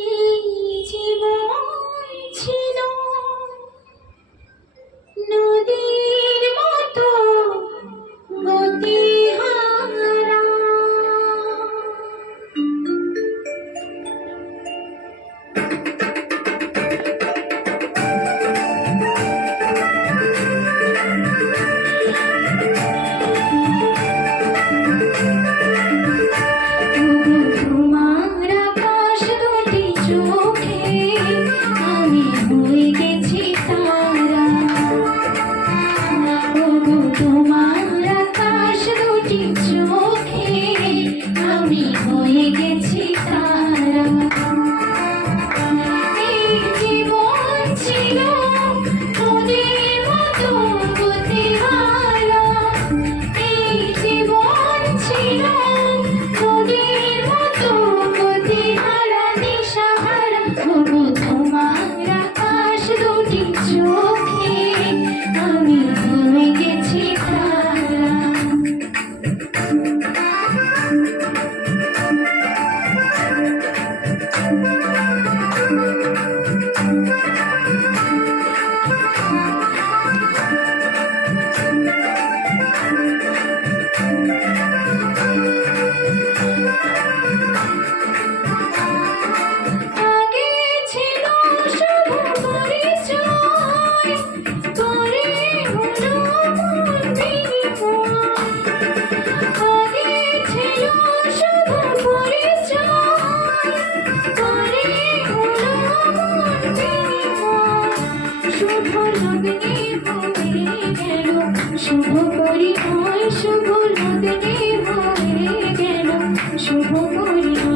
এই জীবন ছিল নদীর মতো গতিহারা। তোমার আকাশ দুটি চোখে আমি হয়ে গেছি তারা। ওগো তোমার আকাশ দুটি চোখে আমি হয়ে গেছি তারা। এই জীবন ছিল নদীর মতো গতিহারা। এই জীবন ছিল নদীর মতো গতিহারা দিশাহারা। ওগো তোমার আকাশ দুটি চোখে আমি হয়ে গেছি তারা। আগে ছিল শুভ পরিচয়, পরে হলো মন বিনিময়। আগে ছিল শুভ পরিচয়, পরে হলো মন বিনিময়। শুভ লগ্নে হয়ে গেল শুভ পরিণয়, শুভ লগ্নে হয়ে গেল শুভ পরিণয়।